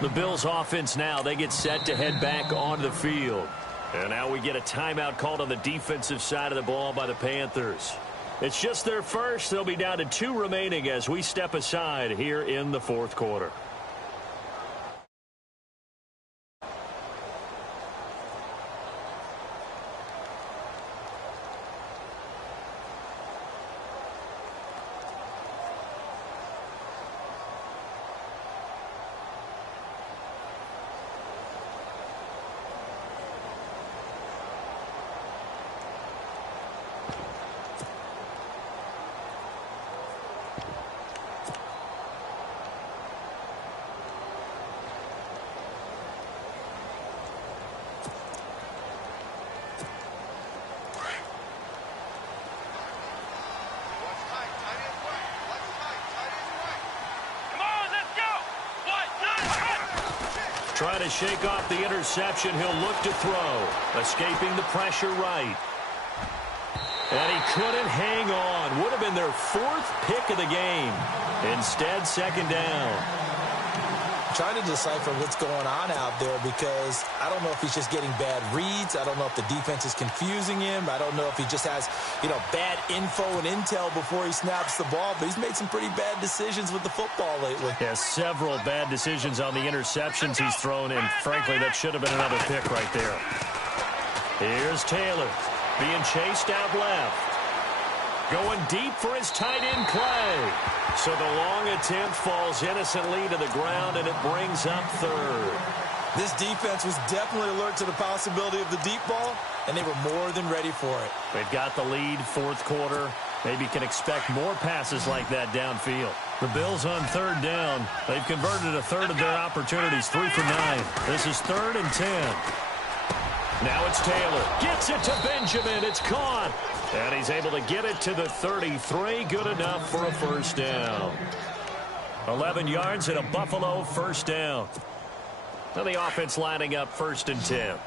The Bills offense now, they get set to head back onto the field. And now we get a timeout called on the defensive side of the ball by the Panthers. It's just their first. They'll be down to 2 remaining as we step aside here in the 4th quarter. Trying to shake off the interception. He'll look to throw. Escaping the pressure right. And he couldn't hang on. Would have been their 4th pick of the game. Instead, second down. Trying to decipher what's going on out there because I don't know if he's just getting bad reads. I don't know if the defense is confusing him. I don't know if he just has, bad info and intel before he snaps the ball. But he's made some pretty bad decisions with the football lately. Yeah, several bad decisions on the interceptions he's thrown, and frankly, that should have been another pick right there. Here's Taylor being chased out left. Going deep for his tight end, Clay. So the long attempt falls innocently to the ground, and it brings up 3rd. This defense was definitely alert to the possibility of the deep ball, and they were more than ready for it. They've got the lead, 4th quarter. Maybe can expect more passes like that downfield. The Bills on 3rd down. They've converted a 1/3 of their opportunities, 3 for 9. This is 3rd and 10. Now it's Taylor. Gets it to Benjamin. It's caught. And he's able to get it to the 33. Good enough for a first down. 11 yards and a Buffalo first down. Now the offense lining up 1st and 10.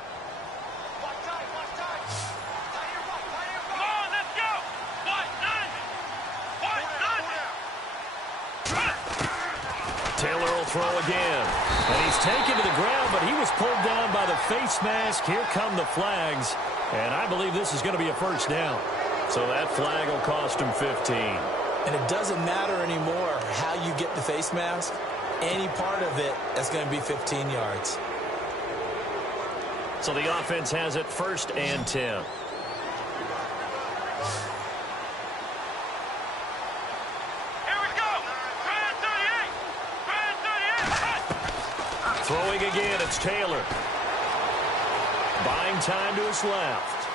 Taylor will throw again. And he's taken to the ground, but he was pulled down by the face mask. Here come the flags. And I believe this is going to be a first down. So that flag will cost him 15. And it doesn't matter anymore how you get the face mask. Any part of it is going to be 15 yards. So the offense has it 1st and 10. Throwing again, it's Taylor. Buying time to his left.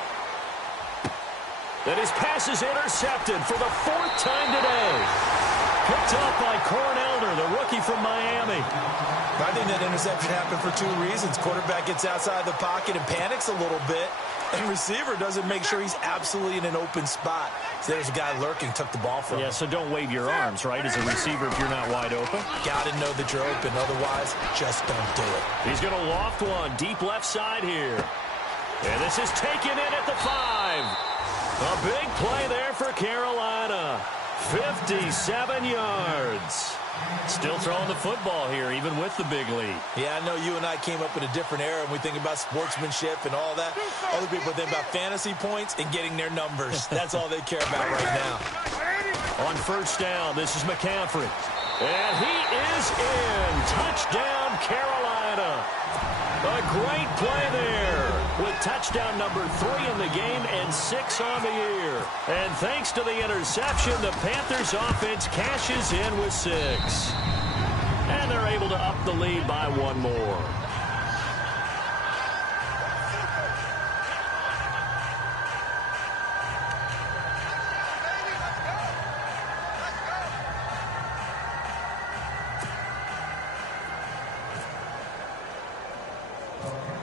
Then his pass is intercepted for the 4th time today. Picked up by Cornelder, the rookie from Miami. I think that interception happened for 2 reasons. Quarterback gets outside the pocket and panics a little bit. And receiver doesn't make sure he's absolutely in an open spot. So there's a guy lurking, took the ball from him. Yeah, so don't wave your arms, right, as a receiver if you're not wide open. Got to know that you're open. Otherwise, just don't do it. He's going to loft one deep left side here. And this is taken in at the 5. A big play there for Carolina. 57 yards. Still throwing the football here, even with the big lead. Yeah, I know you and I came up in a different era, and we think about sportsmanship and all that. Other people think about fantasy points and getting their numbers. That's all they care about right now. On first down, this is McCaffrey. And he is in. Touchdown, Carolina. A great play there with touchdown number 3 in the game and 6 on the year. And thanks to the interception, the Panthers offense cashes in with 6. And they're able to up the lead by 1 more.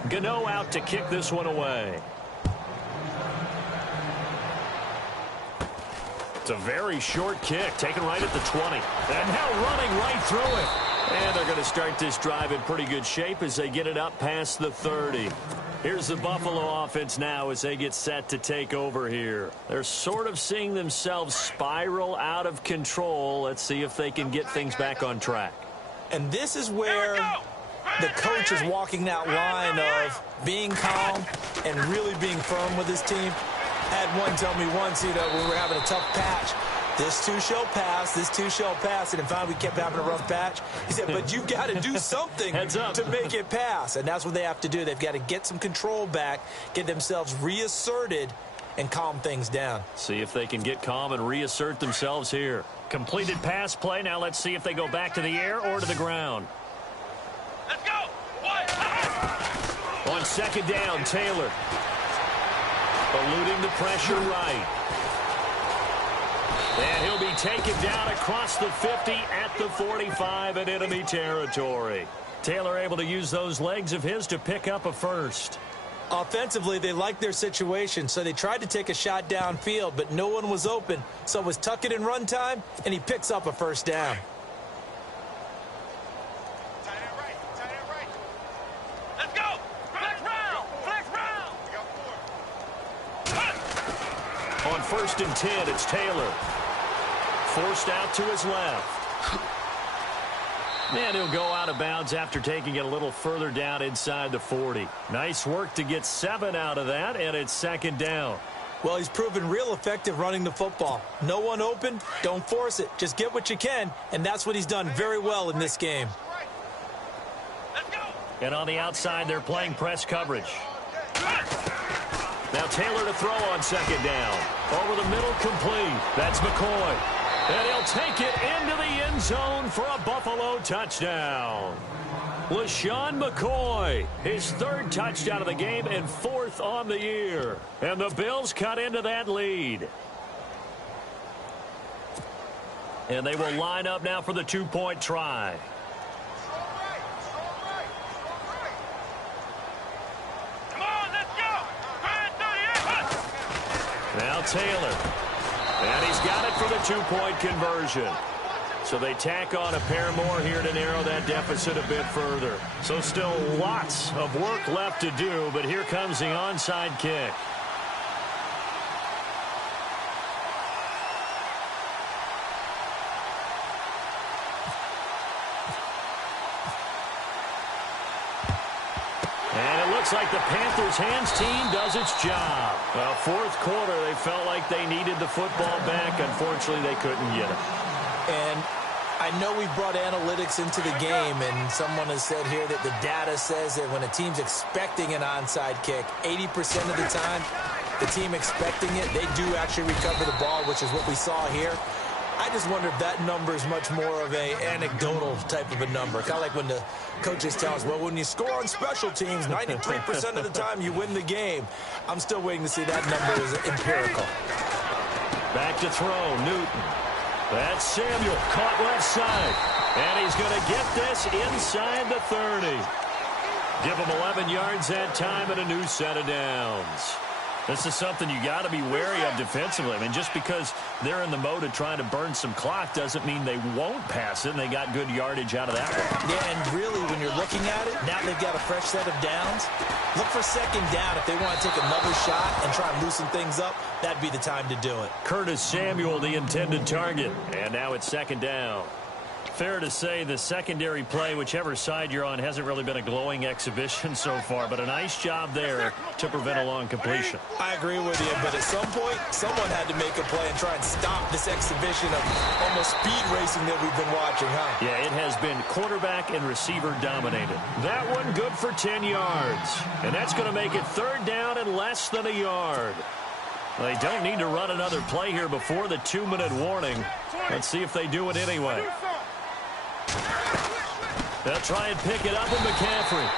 Gano out to kick this one away. It's a very short kick, taken right at the 20. And now running right through it. And they're going to start this drive in pretty good shape as they get it up past the 30. Here's the Buffalo offense now as they get set to take over here. They're sort of seeing themselves spiral out of control. Let's see if they can get things back on track. And this is where the coach is walking that line of being calm and really being firm with his team. I had one tell me once, when we were having a tough patch, this too shall pass, this too shall pass, and finally we kept having a rough patch. He said, but you've got to do something to make it pass, and that's what they have to do. They've got to get some control back, get themselves reasserted, and calm things down. See if they can get calm and reassert themselves here. Completed pass play. Now let's see if they go back to the air or to the ground. Let's go. On second down, Taylor. Eluding the pressure right. And he'll be taken down across the 50 at the 45 in enemy territory. Taylor able to use those legs of his to pick up a first. Offensively, they liked their situation, so they tried to take a shot downfield, but no one was open. So it was tuck it in run time, and he picks up a first down. Let's go. Flex round. Flex round. On 1st and 10. It's Taylor. Forced out to his left. And he'll go out of bounds after taking it a little further down inside the 40. Nice work to get 7 out of that, and it's 2nd down. Well, he's proven real effective running the football. No one open, don't force it. Just get what you can, and that's what he's done very well in this game. And on the outside, they're playing press coverage. Now Taylor to throw on 2nd down. Over the middle, complete. That's McCoy. And he'll take it into the end zone for a Buffalo touchdown. LaShawn McCoy, his 3rd touchdown of the game and 4th on the year. And the Bills cut into that lead. And they will line up now for the 2-point try. Come on, let's go. Now Taylor. And he's got it for the 2-point conversion. So they tack on a pair more here to narrow that deficit a bit further. So still lots of work left to do, but here comes the onside kick. Looks like the Panthers' hands team does its job. Well, 4th quarter, they felt like they needed the football back. Unfortunately, they couldn't get it. And I know we brought analytics into the game, and someone has said here that the data says that when a team's expecting an onside kick, 80% of the time, the team expecting it, they do actually recover the ball, which is what we saw here. I just wonder if that number is much more of an anecdotal type of a number. Kind of like when the coaches tell us, well, when you score on special teams, 93% of the time you win the game. I'm still waiting to see that number is empirical. Back to throw, Newton. That's Samuel, caught left side. And he's going to get this inside the 30. Give him 11 yards that time and a new set of downs. This is something you got to be wary of defensively. I mean, just because they're in the mode of trying to burn some clock doesn't mean they won't pass it, and they got good yardage out of that one. Yeah, and really, when you're looking at it, now they've got a fresh set of downs. Look for 2nd down. If they want to take another shot and try and loosen things up, that'd be the time to do it. Curtis Samuel, the intended target. And now it's 2nd down. Fair to say the secondary play, whichever side you're on, hasn't really been a glowing exhibition so far, but a nice job there to prevent a long completion. I agree with you, but at some point, someone had to make a play and try and stop this exhibition of almost speed racing that we've been watching, huh? Yeah, it has been quarterback and receiver dominated. That one good for 10 yards, and that's going to make it 3rd down and less than a yard. They don't need to run another play here before the 2-minute warning. Let's see if they do it anyway. They'll try and pick it up with McCaffrey.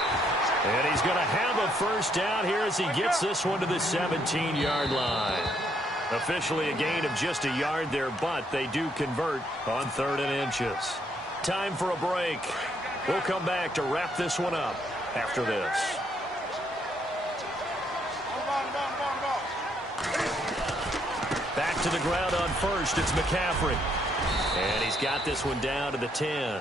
And he's going to have a 1st down here as he gets this one to the 17-yard line. Officially a gain of just a yard there, but they do convert on 3rd and inches. Time for a break. We'll come back to wrap this one up after this. Back to the ground on 1st. It's McCaffrey. And he's got this one down to the 10.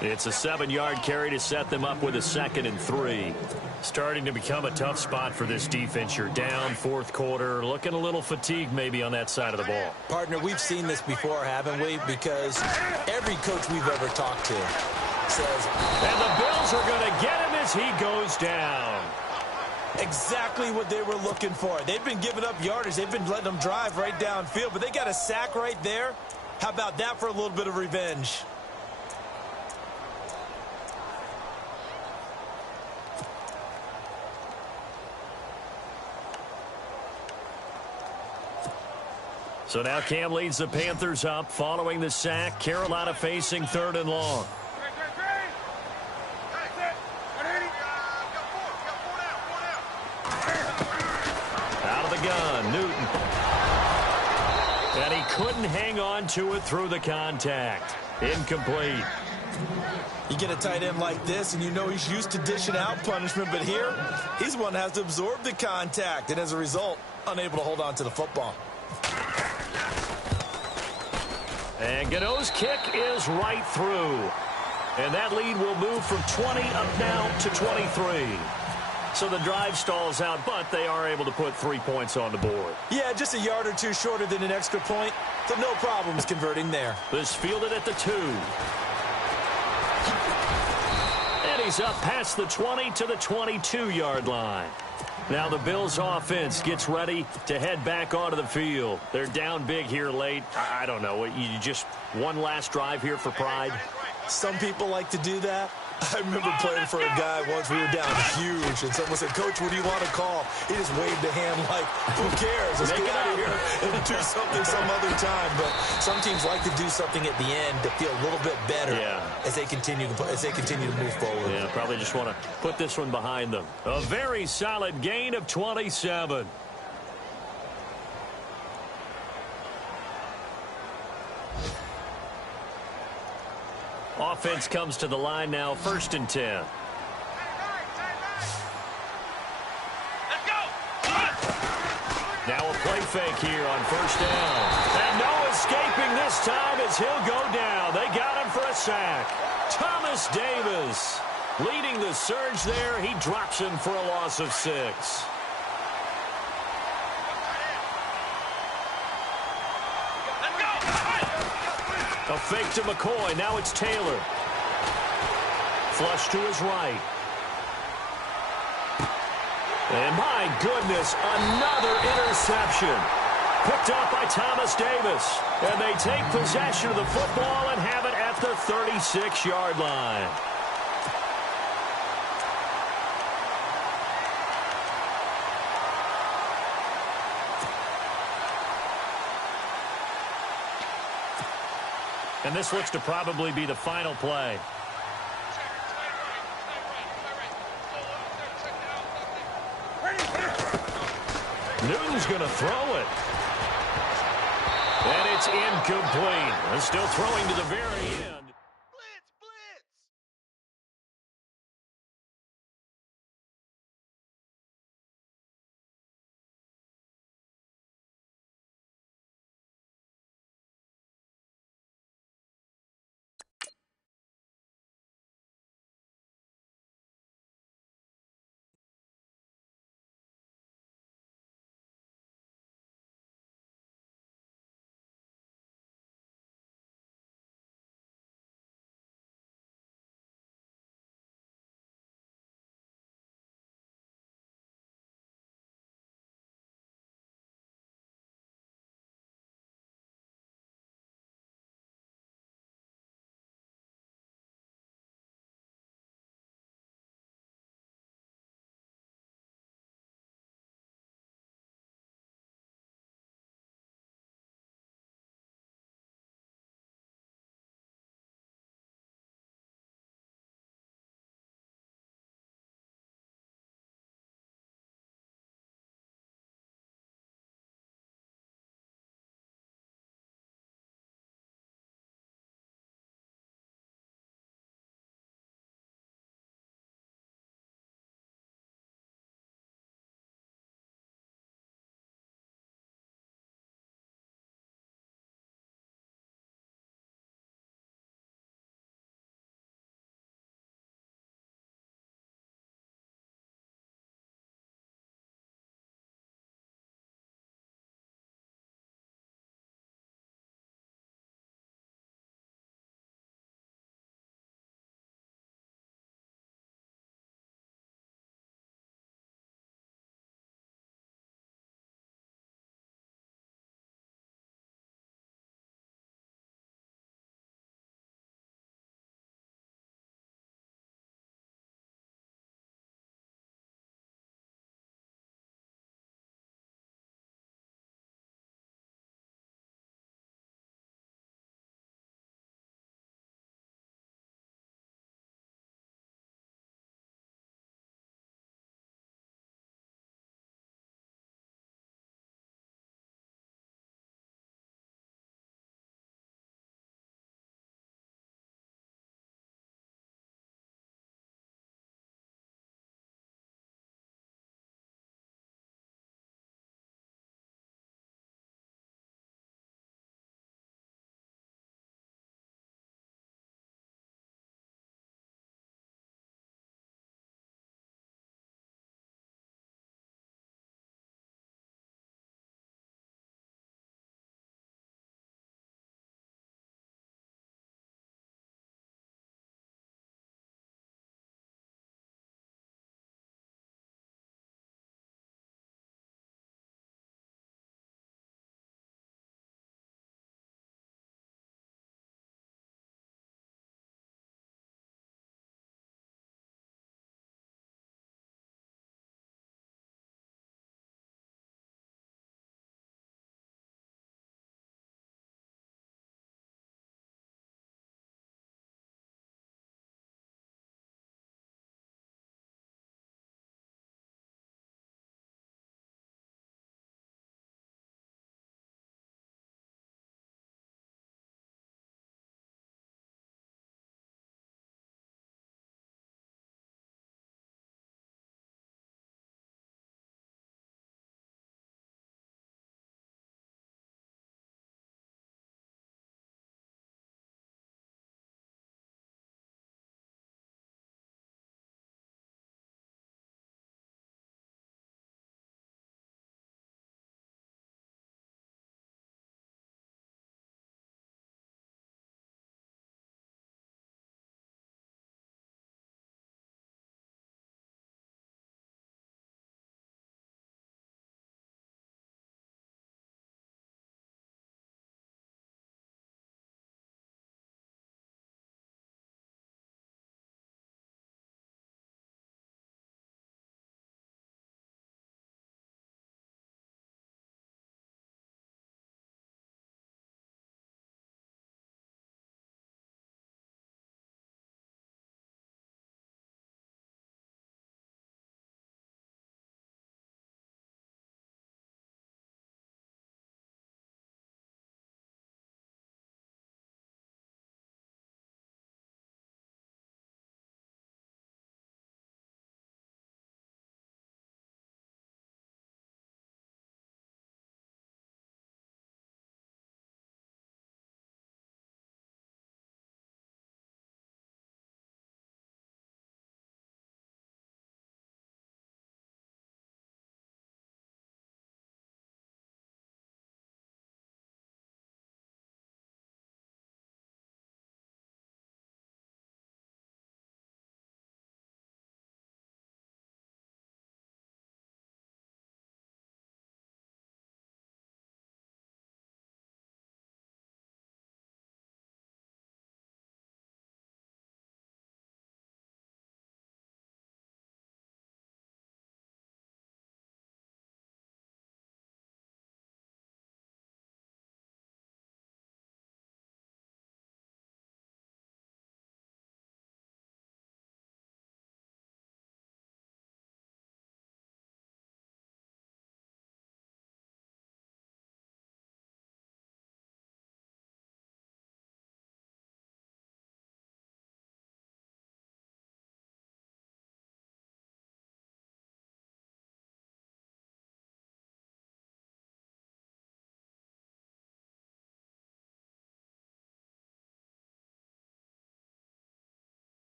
It's a 7-yard carry to set them up with a 2nd and 3. Starting to become a tough spot for this defense. You're down 4th quarter. Looking a little fatigued maybe on that side of the ball. Partner, we've seen this before, haven't we? Because every coach we've ever talked to says, and the Bills are going to get him as he goes down. Exactly what they were looking for. They've been giving up yardage. They've been letting them drive right downfield, but they got a sack right there. How about that for a little bit of revenge? So now Cam leads the Panthers up following the sack. Carolina facing 3rd and long. Out of the gun, Newton. And he couldn't hang on to it through the contact. Incomplete. You get a tight end like this, and you know he's used to dishing out punishment, but here, he's one that has to absorb the contact, and as a result, unable to hold on to the football. And Gano's kick is right through. And that lead will move from 20 up now to 23. So the drive stalls out, but they are able to put 3 points on the board. Yeah, just a yard or two shorter than an extra point, so no problems converting there. This fielded at the 2. And he's up past the 20 to the 22-yard line. Now the Bills offense gets ready to head back onto the field. They're down big here late. I don't know. You just one last drive here for pride? Some people like to do that. I remember playing for a guy once. We were down huge, and someone said, "Coach, what do you want to call?" He just waved a hand like, "Who cares? Let's get out of here and do something some other time." But some teams like to do something at the end to feel a little bit better as they continue to move forward. Yeah, probably just want to put this one behind them. A very solid gain of 27. Offense comes to the line now, 1st and 10. Let's go. Now a play fake here on 1st down. And no escaping this time as he'll go down. They got him for a sack. Thomas Davis leading the surge there. He drops him for a loss of 6. A fake to McCoy. Now it's Taylor. Flush to his right. And my goodness, another interception. Picked up by Thomas Davis. And they take possession of the football and have it at the 36-yard line. And this looks to probably be the final play. Newton's going to throw it. And it's incomplete. And still throwing to the very end.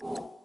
go!